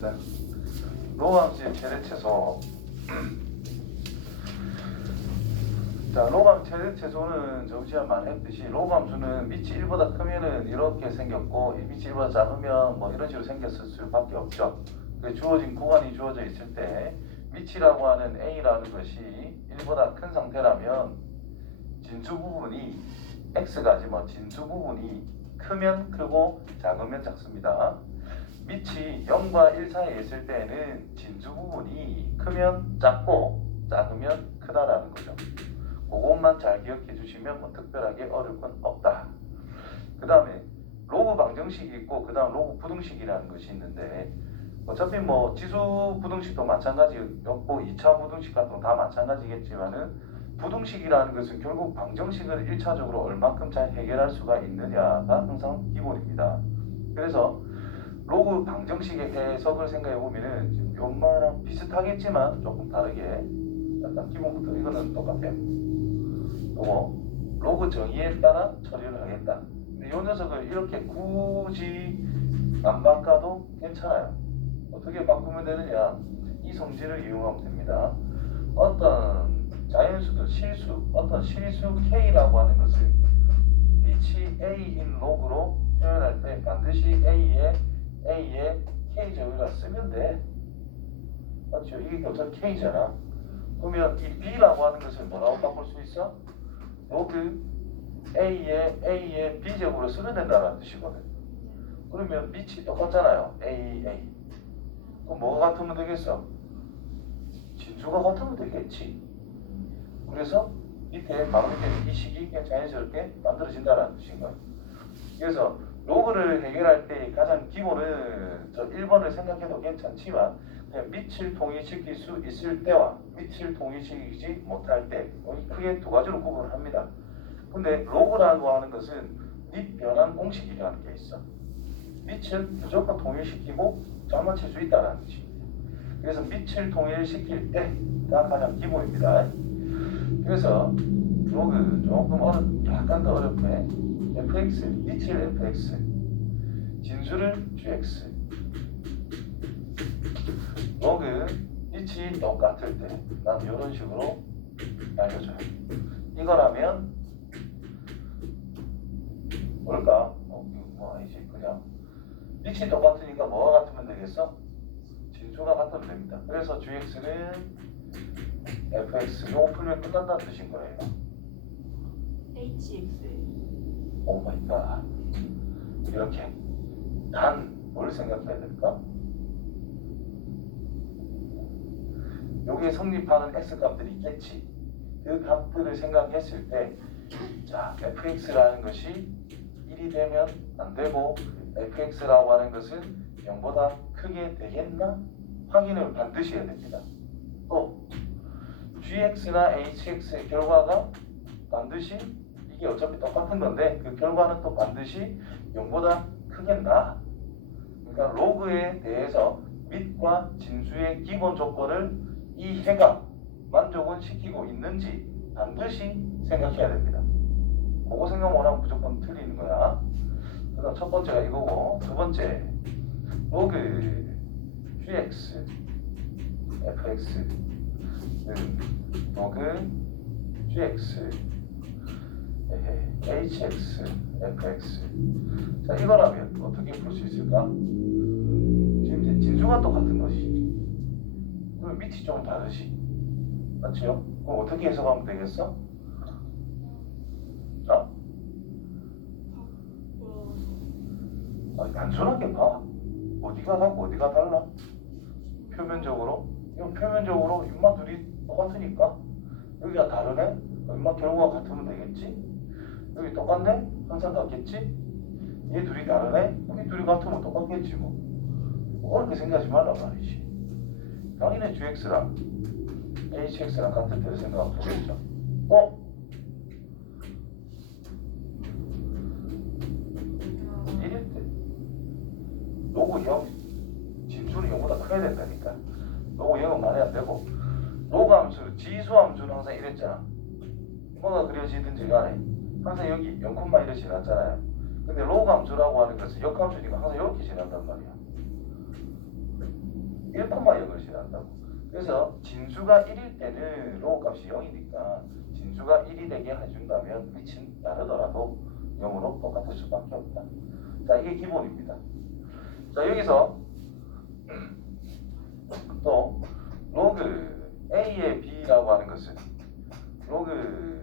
네. 로그함수의 최대최소. 자, 로그함 최대최소는 저번에 말했듯이 로그함수는 밑이 1보다 크면은 이렇게 생겼고 밑이 1보다 작으면 뭐 이런 식으로 생겼을 수밖에 없죠. 주어진 구간이 주어져 있을 때 밑이라고 하는 A라는 것이 1보다 큰 상태라면 진수 부분이 X가 뭐 진수 부분이 크면 크고 작으면 작습니다. 밑이 0과 1 사이에 있을 때는 진수 부분이 크면 작고 작으면 크다라는 거죠. 그것만 잘 기억해 주시면 뭐 특별하게 어려울 건 없다. 그 다음에 로그 방정식이 있고 그 다음 로그 부등식이라는 것이 있는데 어차피 뭐 지수 부등식도 마찬가지였고 2차 부등식 같은 거 다 마찬가지겠지만은 부등식이라는 것은 결국 방정식을 1차적으로 얼만큼 잘 해결할 수가 있느냐가 항상 기본입니다. 그래서 로그 방정식의 해석을 생각해 보면은 지금 요만한 비슷하겠지만 조금 다르게 약간 기본부터 이거는 똑같아요. 요거 로그 정의에 따라 처리를 하겠다. 근데 요 녀석을 이렇게 굳이 안 바꿔도 괜찮아요. 어떻게 바꾸면 되느냐? 이 성질을 이용하면 됩니다. 어떤 자연수들 실수, 어떤 실수 K라고 하는 것은 빛이 A인 로그로 표현할 때 반드시 A의 K 제곱이라 쓰면 돼. 맞죠? 이게 어차피 K잖아. 그러면 이 B라고 하는 것을 뭐라고 바꿀 수 있어? 로그 A의 B 제곱으로 쓰면 된다는 뜻이거든. 그러면 밑이 똑같잖아요. A. 그럼 뭐가 같으면 되겠어? 진수가 같으면 되겠지. 그래서 밑에 바로 밑에 이 식이 그냥 자연스럽게 만들어진다는 뜻인 거예요. 그래서 로그를 해결할 때 가장 기본은 저 1번을 생각해도 괜찮지만 그냥 밑을 통일시킬 수 있을 때와 밑을 통일시키지 못할 때 크게 두 가지로 구분을 합니다. 근데 로그라고 하는 것은 밑 변환 공식이라는 게 있어. 밑을 무조건 통일시키고 잘 맞출 수 있다는 뜻입니다. 그래서 밑을 통일시킬 때가 가장 기본입니다. 그래서 로그 조금 약간 더 어렵네. fx, 밑을 fx, 진수를 gx. 로그 밑이 똑같을 때 난 이런 식으로 알려줘요. 이거라면 뭘까? 뭐 아니지. 그냥 밑이 똑같으니까 뭐가 같으면 되겠어? 진수가 같으면 됩니다. 그래서 gx는 fx. 요거 풀면 끝난다는 뜻인 거예요. hx. 오 마이 갓. 이렇게 단 뭘 생각해야 될까? 여기에 성립하는 x값들이 있겠지. 그 값들을 생각했을 때 자, fx라는 것이 1이 되면 안 되고 fx라고 하는 것은 0보다 크게 되겠나? 확인을 반드시 해야 됩니다. 또 gx나 hx의 결과가 반드시 이게 어차피 똑같은 건데 그 결과는 또 반드시 0보다 크겠나? 그러니까 로그에 대해서 밑과 진수의 기본 조건을 이 해가 만족은 시키고 있는지 반드시 생각해야 됩니다. 그거 생각 못하면 무조건 틀리는 거야. 그다음 첫 번째가 이거고 두 번째 로그 gx fx 로그 gx hx fx. 자, 이거라면 어떻게 풀 수 있을까? 지금 이제 진수가 똑같은 것이 그럼 밑이 좀 다르지. 맞죠? 그럼 어떻게 해석하면 되겠어? 자, 아니, 단순하게 봐. 어디가 다고 어디가 달라? 표면적으로? 이건 표면적으로 인마 둘이 똑같으니까 여기가 다르네? 인마 결과가 같으면 되겠지? 여기 똑같네? 항상 같겠지? 얘 둘이 다르네? 여기 둘이 같으면 똑같겠지 뭐. 어렵게 생각하지 말란 말이지. 당연히 gx랑 hx랑 같을 때를 생각하면 되겠죠. 이럴 때 로그 0 진수는 0보다 커야 된다니까. 로그 0은 말이 안 되고 로그 함수, 지수 함수는 항상 이랬잖아. 뭐가 그려지든지 간에 항상 여기 0콤마 이렇게 지났잖아요. 근데 로그 함수라고 하는 것은 역함수니까 항상 이렇게 지난단 말이야. 1,0을 지난다고. 그래서 진수가 1일 때는 로그 값이 0이니까 진수가 1이 되게 해준다면 밑은 다르더라도 0으로 똑같을 수밖에 없다. 자, 이게 기본입니다. 자, 여기서 또 로그 A의 B라고 하는 것은 로그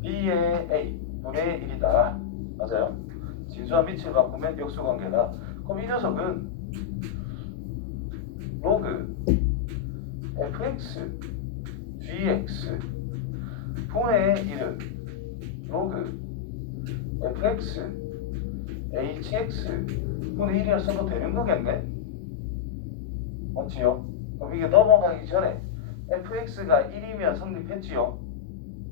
B의 A 분의 1이다. 맞아요? 진수와 밑을 바꾸면 역수관계다. 그럼 이 녀석은 로그 fx gx 분의 1은 로그 fx hx 분의 1이라 써도 되는 거겠네? 맞지요? 그럼 이게 넘어가기 전에 fx가 1이면 성립했지요?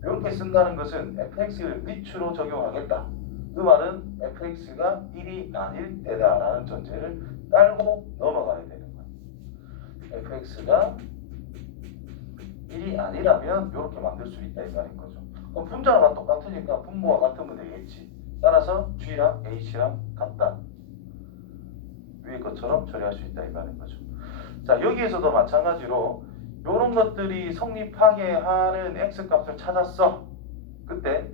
이렇게 쓴다는 것은 fx를 밑으로 적용하겠다. 그 말은 fx가 1이 아닐 때다라는 전제를 깔고 넘어가야 되는 거예요. fx가 1이 아니라면 이렇게 만들 수 있다 이 말인 거죠. 그럼 분자가 똑같으니까 분모가 같으면 되겠지. 따라서 g랑 h랑 같다. 위의 것처럼 처리할 수 있다 이 말인 거죠. 자, 여기에서도 마찬가지로 이런 것들이 성립하게 하는 x값을 찾았어. 그때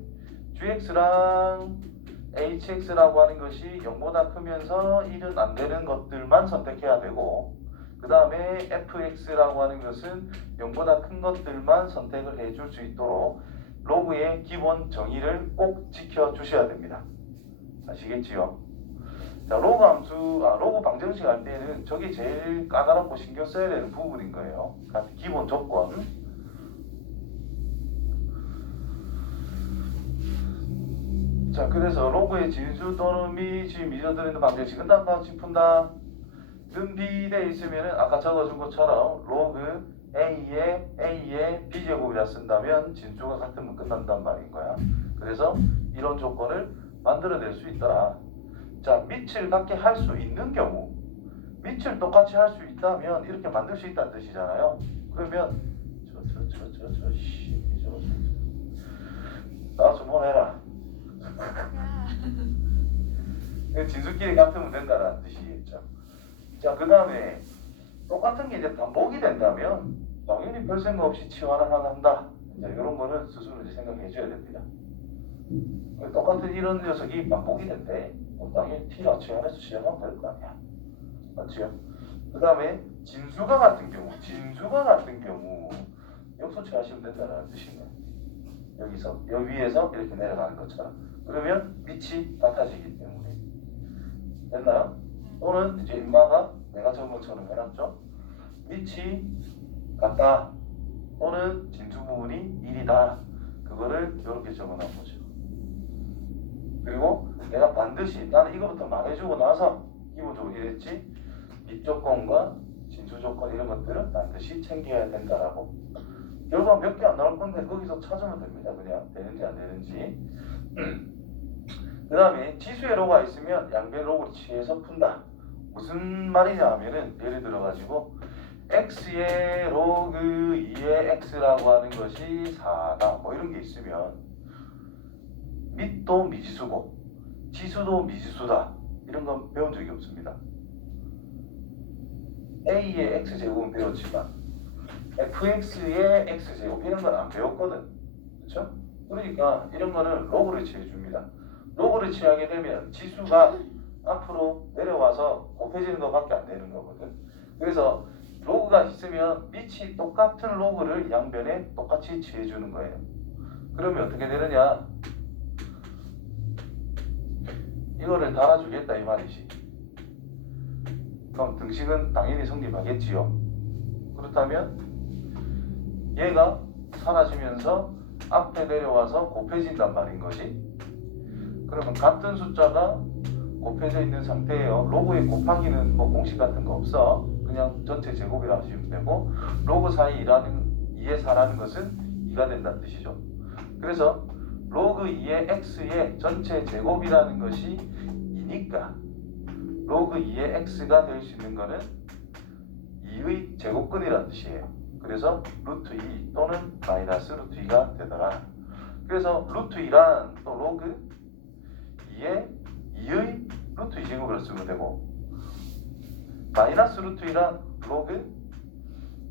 gx랑 hx라고 하는 것이 0보다 크면서 1은 안 되는 것들만 선택해야 되고, 그 다음에 fx라고 하는 것은 0보다 큰 것들만 선택을 해줄 수 있도록 로그의 기본 정의를 꼭 지켜주셔야 됩니다. 아시겠지요? 자, 로그 방정식 할 때는 저게 제일 까다롭고 신경 써야 되는 부분인 거예요. 기본 조건. 자, 그래서 로그의 진수 또는 미지 미져들어있는 방정식은 다음같이 푼다. 는 B 돼 있으면은 아까 적어준 것처럼 로그 A의 B제곱이라 쓴다면 진수가 같으면 끝난단 말인 거야. 그래서 이런 조건을 만들어낼 수 있더라. 자, 밑을 같게 할 수 있는 경우, 밑을 똑같이 할 수 있다면 이렇게 만들 수 있다는 뜻이잖아요. 그러면 나와서 뭘 해라. 진수끼리 같으면 된다는 뜻이겠죠. 자, 그 다음에 똑같은 게 이제 반복이 된다면 당연히 별 생각 없이 치환을 한다. 이제 이런 거는 스스로 이제 생각해 줘야 됩니다. 똑같은 이런 녀석이 반복이 된대. 당연히 T나 치환해서 시작하면 될 거 아니야. 맞지요? 그 다음에 진수가 같은 경우 역수치 하시면 된다는 뜻이네. 여기서 여기 위에서 이렇게 내려가는 것처럼. 그러면 밑이 같아지기 때문에. 됐나요? 또는 이제 인마가 내가 적은 것처럼 해놨죠. 밑이 같다. 또는 진수 부분이 1이다. 그거를 이렇게 적어놓은 거죠. 그리고 내가 반드시 나는 이거부터 말해주고 나서 기본적으로 이랬지. 밑 조건과 진수 조건 이런 것들은 반드시 챙겨야 된다라고. 결과 몇 개 안 나올 건데 거기서 찾으면 됩니다. 그냥 되는지 안 되는지. 그 다음에 지수의 로가 있으면 양변 로그를 취해서 푼다. 무슨 말이냐 하면은 예를 들어 가지고 x의 로그 2의 x라고 하는 것이 4다 뭐 이런 게 있으면 밑도 미지수고 지수도 미지수다 이런 건 배운 적이 없습니다. a의 x제곱은 배웠지만 fx의 x제곱 이런 건 안 배웠거든. 그렇죠? 그러니까 이런 거는 로그를 취해줍니다. 로그를 취하게 되면 지수가 앞으로 내려와서 곱해지는 것밖에 안 되는 거거든. 그래서 로그가 있으면 밑이 똑같은 로그를 양변에 똑같이 취해주는 거예요. 그러면 어떻게 되느냐? 이거를 달아주겠다 이 말이지. 그럼 등식은 당연히 성립하겠지요. 그렇다면 얘가 사라지면서 앞에 내려와서 곱해진단 말인 거지. 그러면 같은 숫자가 곱해져 있는 상태예요. 로그의 곱하기는 뭐 공식 같은 거 없어. 그냥 전체 제곱이라고 하시면 되고 로그 사이 2의 4라는 것은 2가 된다는 뜻이죠. 그래서 로그 2의 x의 전체 제곱이라는 것이 2니까 로그 2의 x가 될 수 있는 것은 2의 제곱근이라는 뜻이에요. 그래서 루트 2 또는 마이너스 루트 2가 되더라. 그래서 루트 2란 또 로그 2의 루트 2제곱을 쓰면 되고 마이너스 루트 2란 로그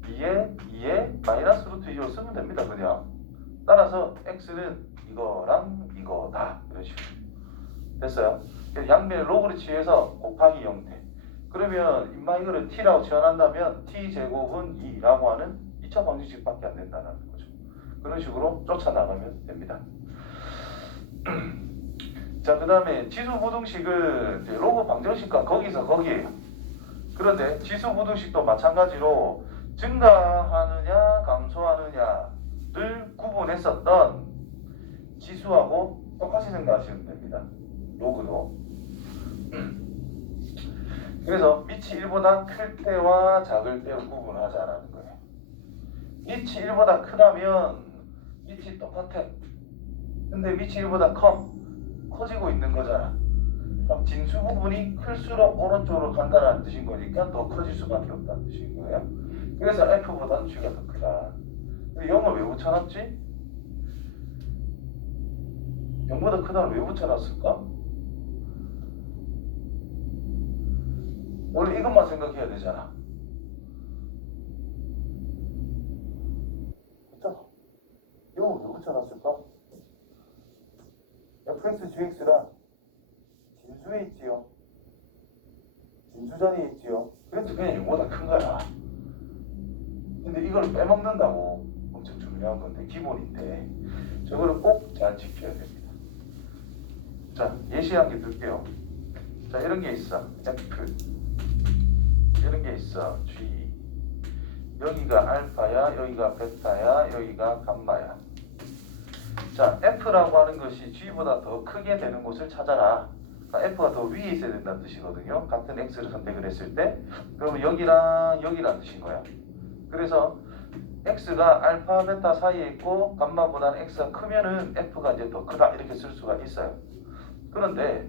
2에 마이너스 루트 2로 쓰면 됩니다. 그냥. 따라서 x는 이거랑 이거다. 이런 식으로. 됐어요? 양변을 로그를 취해서 곱하기 형태. 그러면 인마 이거를 t라고 지원한다면 t제곱은 2라고 하는 2차 방정식밖에 안 된다는 거죠. 그런 식으로 쫓아나가면 됩니다. 자, 그 다음에 지수부등식은 이제 로그 방정식과 거기서 거기에요. 그런데 지수부등식도 마찬가지로 증가하느냐 감소하느냐를 구분했었던 지수하고 똑같이 생각하시면 됩니다. 로그도. 그래서 밑이 1보다 클 때와 작을 때로 구분하자라는 거예요. 밑이 1보다 크다면 밑이 똑같아. 근데 밑이 1보다 커지고 있는 거잖아. 그럼 진수 부분이 클수록 오른쪽으로 간다는 뜻인 거니까 더 커질 수밖에 없다는 뜻인 거예요. 그래서 F보다는 G가 더 크다. 0을 왜 붙여놨지? 0보다 크다는 왜 붙여놨을까? 원래 이것만 생각해야 되잖아. 그쵸? 0을 왜 붙여놨을까? fx, gx랑 진수에 있지요. 진수 자리에 있지요. 그래서 그냥 0보다 큰 거야. 근데 이걸 빼먹는다고 엄청 중요한 건데, 기본인데 저거를 꼭 잘 지켜야 됩니다. 자, 예시 한 개 둘게요. 자, 이런 게 있어. F. 이런 게 있어. G. 여기가 알파야, 여기가 베타야, 여기가 감마야. 자, F라고 하는 것이 G보다 더 크게 되는 곳을 찾아라. 그러니까 F가 더 위에 있어야 된다는 뜻이거든요. 같은 X를 선택을 했을 때. 그러면 여기랑 여기라는 뜻인 거야. 그래서 X가 알파, 베타 사이에 있고 감마보다는 X가 크면은 F가 이제 더 크다 이렇게 쓸 수가 있어요. 그런데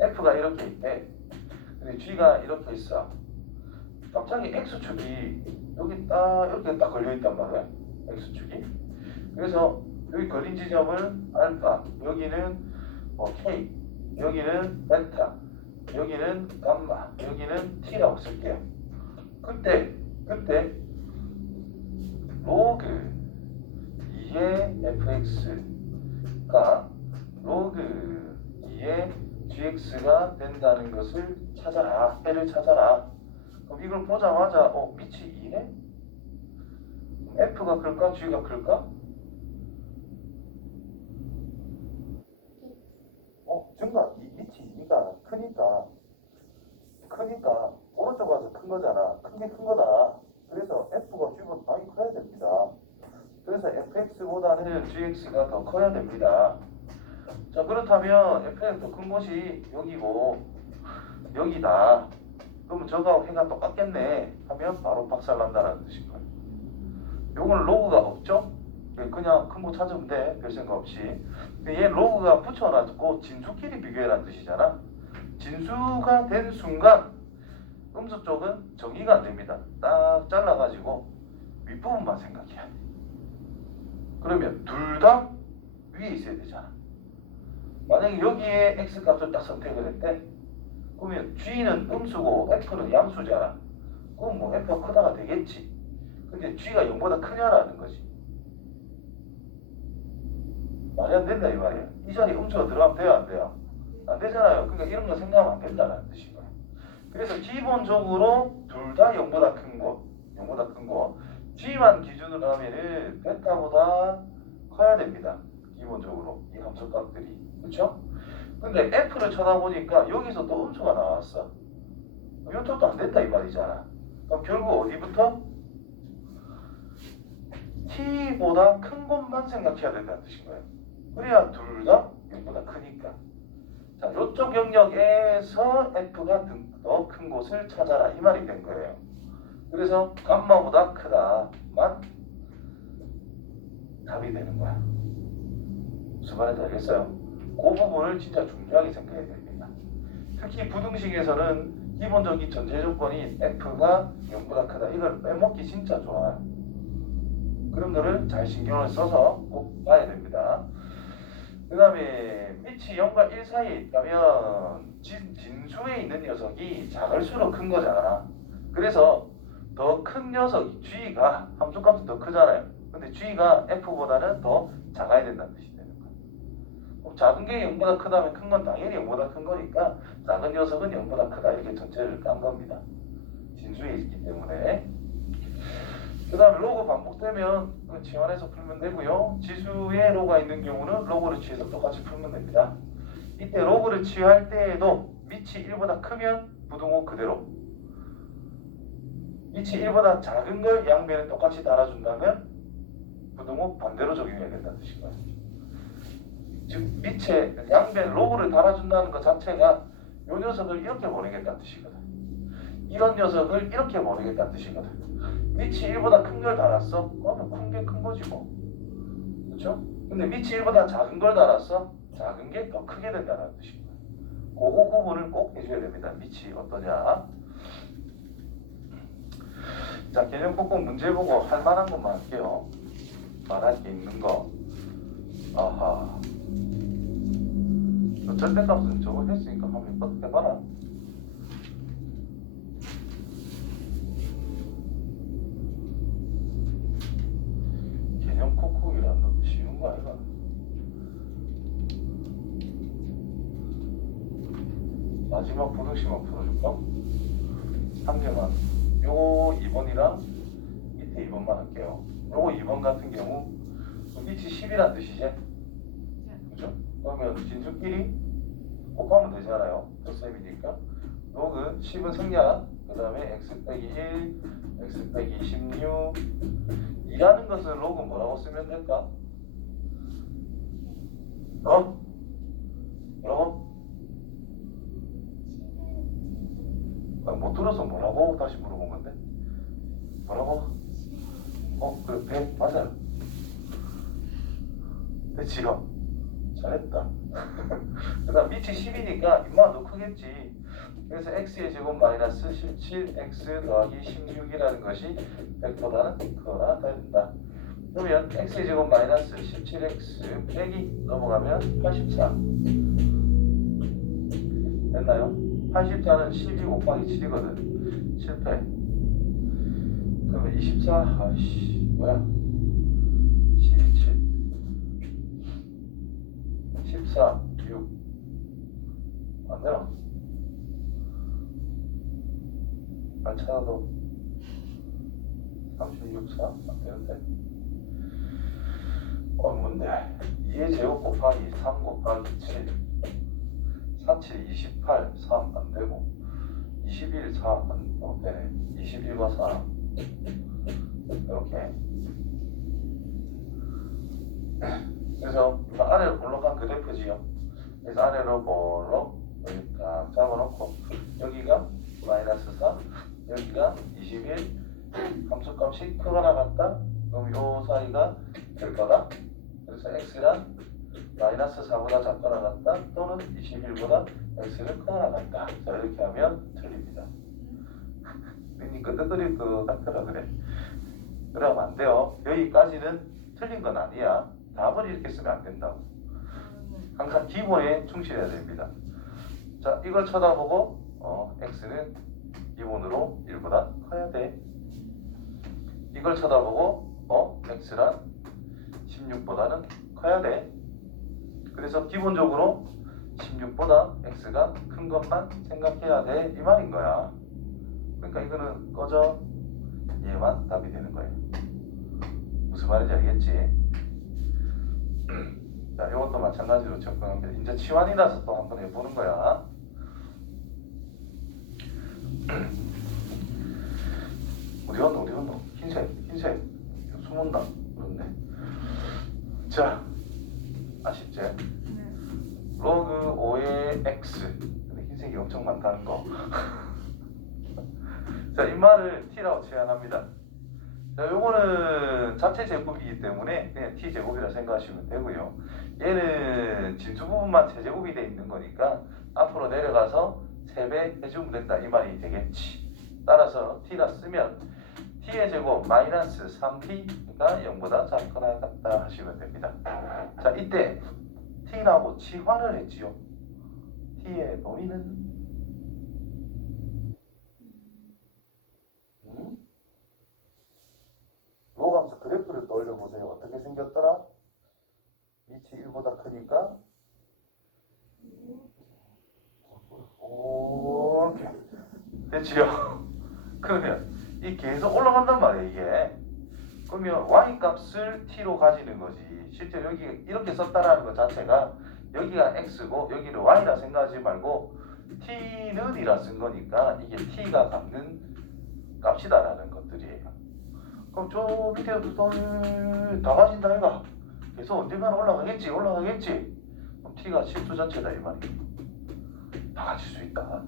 F가 이렇게 있대. 근데 G가 이렇게 있어. 갑자기 X축이 여기 딱 이렇게 딱 걸려있단 말이야. X축이. 그래서 여기 걸린 지점을 알파, 여기는 K, 여기는 베타, 여기는 감마, 여기는 T라고 쓸게요. 그때 로그 2의 fx가 로그 2의 gx가 된다는 것을 찾아라. 해를 찾아라. 그럼 이걸 보자마자 밑이 2네? f가 클까? g가 클까? 증가 밑이 2가 크니까 오른쪽 가서 큰 거잖아. 큰 게 큰 거다. 그래서 f가 g보다 많이 커야 됩니다. 그래서 fx보다는 gx가 더 커야 됩니다. 자, 그렇다면 fx가 더 큰 곳이 여기고 여기다. 그러면 저거하고 해가 똑같겠네 하면 바로 박살난다는 뜻인 거예요. 요거는 로그가 없죠? 그냥 큰 거 찾으면 돼. 별 생각 없이. 근데 얘 로그가 붙여놨고 진수끼리 비교해라는 뜻이잖아. 진수가 된 순간 음수 쪽은 정의가 안 됩니다. 딱 잘라가지고 윗부분만 생각해야 돼. 그러면 둘 다 위에 있어야 되잖아. 만약에 여기에 x값을 딱 선택을 했대. 그러면 g는 음수고 f는 양수잖아. 그럼 뭐 f가 크다가 되겠지. 근데 g가 0보다 크냐라는 거지. 말이 안 된다 이 말이야. 이 자리에 음수가 들어가면 돼요 안 돼요? 안 되잖아요. 그러니까 이런 거 생각하면 안 된다는 뜻인 거예요. 그래서 기본적으로 둘 다 0보다 큰 거, 0보다 큰 거. g만 기준으로 하면은 베타보다 커야 됩니다. 기본적으로 이 함수값들이. 그렇죠? 근데 f를 쳐다보니까 여기서 또 음수가 나왔어. 이쪽도 안 된다 이 말이잖아. 그럼 결국 어디부터? t보다 큰 것만 생각해야 된다는 뜻인 거예요. 그래야 둘 다 0보다 크니까. 자, 이쪽 영역에서 f가 더 큰 곳을 찾아라 이 말이 된 거예요. 그래서 감마보다 크다만 답이 되는 거야. 무슨 말인지 알겠어요? 그 부분을 진짜 중요하게 생각해야 됩니다. 특히 부등식에서는 기본적인 전제 조건이 f가 0보다 크다. 이걸 빼먹기 진짜 좋아요. 그런 거를 잘 신경을 써서 꼭 봐야 됩니다. 그 다음에 밑이 0과 1 사이에 있다면 진수에 있는 녀석이 작을수록 큰 거잖아. 그래서 더 큰 녀석이 G가 함수값은 더 크잖아요. 근데 G가 F보다는 더 작아야 된다는 뜻이 되는 거예요. 그럼 작은 게 0보다 크다면 큰 건 당연히 0보다 큰 거니까 작은 녀석은 0보다 크다 이렇게 전체를 깐 겁니다. 진수에 있기 때문에. 그 다음에 로그 반복되면 치환해서 풀면 되고요. 지수에 로그가 있는 경우는 로그를 취해서 똑같이 풀면 됩니다. 이때 로그를 취할 때에도 밑이 1보다 크면 부등호 그대로, 밑이 1보다 작은 걸 양변에 똑같이 달아준다면 부등호 반대로 적용해야 된다는 뜻인 거예요. 즉 밑에 양변 로그를 달아준다는 것 자체가 이 녀석을 이렇게 보내겠다는 뜻이거든. 이런 녀석을 이렇게 보내겠다는 뜻이거든. 밑이 1보다 큰 걸 달았어? 그러면 큰 게 큰 거지 뭐. 그렇죠? 근데 밑이 1보다 작은 걸 달았어? 작은 게 더 크게 된다는 뜻인 거예요. 그거 구분을 꼭 해줘야 됩니다. 밑이 어떠냐. 자, 개념 꼭꼭 문제 보고 할 만한 것만 할게요. 말할 게 있는 거. 아하. 절대값은 저거 했으니까 한번 해봐라. 개념 콕콕이라는 거 쉬운 거 아이가? 마지막 부등식만 풀어줄까? 한 개만. 요거 2번이랑 밑에 2번만 할게요. 요거 2번 같은 경우 밑이 10이란 뜻이지? 그죠? 그러면 진수끼리 곱하면 되잖아요. 덧셈이니까. 로그 10은 승량, 그 다음에 x 빼기 1, x 빼기 16. 2라는 것은 로그 뭐라고 쓰면 될까? 뭐라고? 못 들어서 뭐라고 다시 물어본 건데? 뭐라고? 그래, 100 맞아요. 됐지요? 잘했다. 그 다음 밑이 10이니까 인마가 더 크겠지. 그래서 x의 제곱 마이너스 17x 더하기 16이라는 것이 100보다는 크거나 다른다. 그러면 x의 제곱 마이너스 17x 빼기 넘어가면 84 됐나요? 84는 12 곱하기 7이거든. 실패. 그러면 24 아이씨 뭐야 12 7 14 6 안되나? 안 찾아도 36 4 안되는데. 뭔데? 2의 제곱 곱하기 3 곱하기 7 4, 7, 28, 3 안되고 21, 4 안되네. 21과 4 이렇게. 그래서 이거 아래로 볼록한 그래프지요. 그래서 아래로 볼록 여기 딱 잡아놓고 여기가 마이너스 4 여기가 21 함수값이 크거나 같다. 그럼 요 사이가 될 거다. 그래서 x랑 마이너스 4보다 작거나 같다 또는 21보다 x를 크거나 같다. 자 이렇게 하면 틀립니다. 괜히 끄덕거릴 것 같더라 그래. 그러면 안 돼요. 여기까지는 틀린 건 아니야. 답을 이렇게 쓰면 안 된다고. 항상 기본에 충실해야 됩니다. 자 이걸 쳐다보고 x는 기본으로 1보다 커야 돼. 이걸 쳐다보고 x란 16보다는 커야 돼. 그래서 기본적으로 16보다 x가 큰 것만 생각해야 돼 이 말인 거야. 그러니까 이거는 꺼져. 얘만 답이 되는 거예요. 무슨 말인지 알겠지? 자, 이것도 마찬가지로 접근합니다. 이제 치환이라서 또 한번 해보는 거야. 어디 갔노? 흰색. 숨었나? 그렇네. 자, 아쉽지? 로그 5의 x. 근데 흰색이 엄청 많다는 거. 자, 이 말을 t라고 치환합니다. 자, 요거는 자체 제곱이기 때문에 그냥 t제곱이라 생각하시면 되고요. 얘는 진수 부분만 세제곱이 돼 있는 거니까 앞으로 내려가서 3배 해주면 된다 이 말이 되겠지. 따라서 t라 쓰면 t의 제곱 마이너스 3t가 0보다 작거나 같다 하시면 됩니다. 자, 이때 t라고 치환을 했지요. t의 범위는 보세요. 어떻게 생겼더라? 밑이 1보다 크니까 이렇게 됐지요? 그러면 이 계속 올라간단 말이에요, 이게. 그러면 y 값을 t로 가지는 거지. 실제로 여기 이렇게 썼다라는 것 자체가 여기가 x고 여기를 y라 생각하지 말고 t는 이라 쓴 거니까 이게 t가 갖는 값이다라는 것들이에요. 그럼 저 밑에부터 다 가진다 이가 계속 언젠가는 올라가겠지. 그럼 t가 실수 자체다 이 말이에요. 다 가질 수 있다.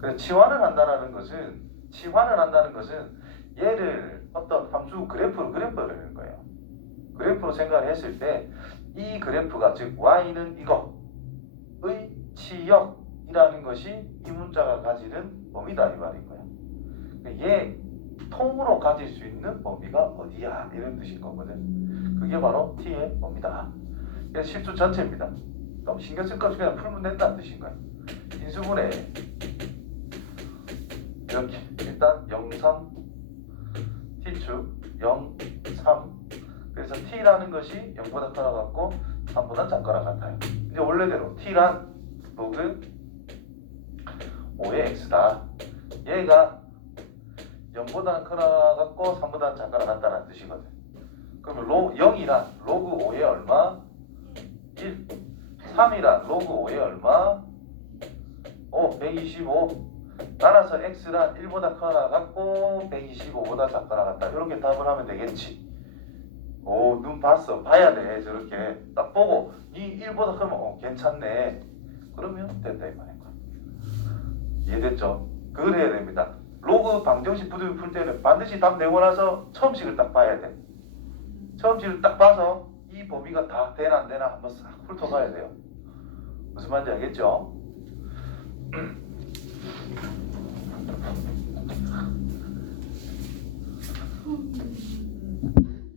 그래서 치환을 한다는 것은 얘를 어떤 함수 그래프로 그려버리는 거예요. 그래프로 생각을 했을 때 이 그래프가 즉 y는 이거의 치역이라는 것이 이 문자가 가지는 범위다 이 말인 거예요. 얘 통으로 가질 수 있는 범위가 어디야 이런 뜻인 거거든. 그게 바로 t의 범위다. 그래서 실수 전체입니다. 그럼 신경 쓸 거 없이 그냥 풀면 된다는 뜻인 거예요. 인수분해 이렇게 일단 0, 3 t축 0, 3 그래서 t라는 것이 0보다 커나 같고 3보다 작거나 같아요. 이제 원래대로 t란 로그 5의 x다. 얘가 0보다 커나 같고 3보다 작거나 같다는 뜻이거든. 그러면 0이란 로그 5의 얼마? 1 3이란 로그 5의 얼마? 125 따라서 x란 1보다 커나 같고 125보다 작거나 같다. 이렇게 답을 하면 되겠지. 눈 봤어. 봐야 돼. 저렇게 딱 보고 니 1보다 크면 괜찮네. 그러면 된다 이 말인 거야. 이해됐죠? 그걸 해야 됩니다. 로그 방정식 부등비 풀 때는 반드시 답 내고 나서 처음식을 딱 봐야 돼. 처음식을 딱 봐서 이 범위가 다 되나 안 되나 한번 싹 훑어봐야 돼요. 무슨 말인지 알겠죠?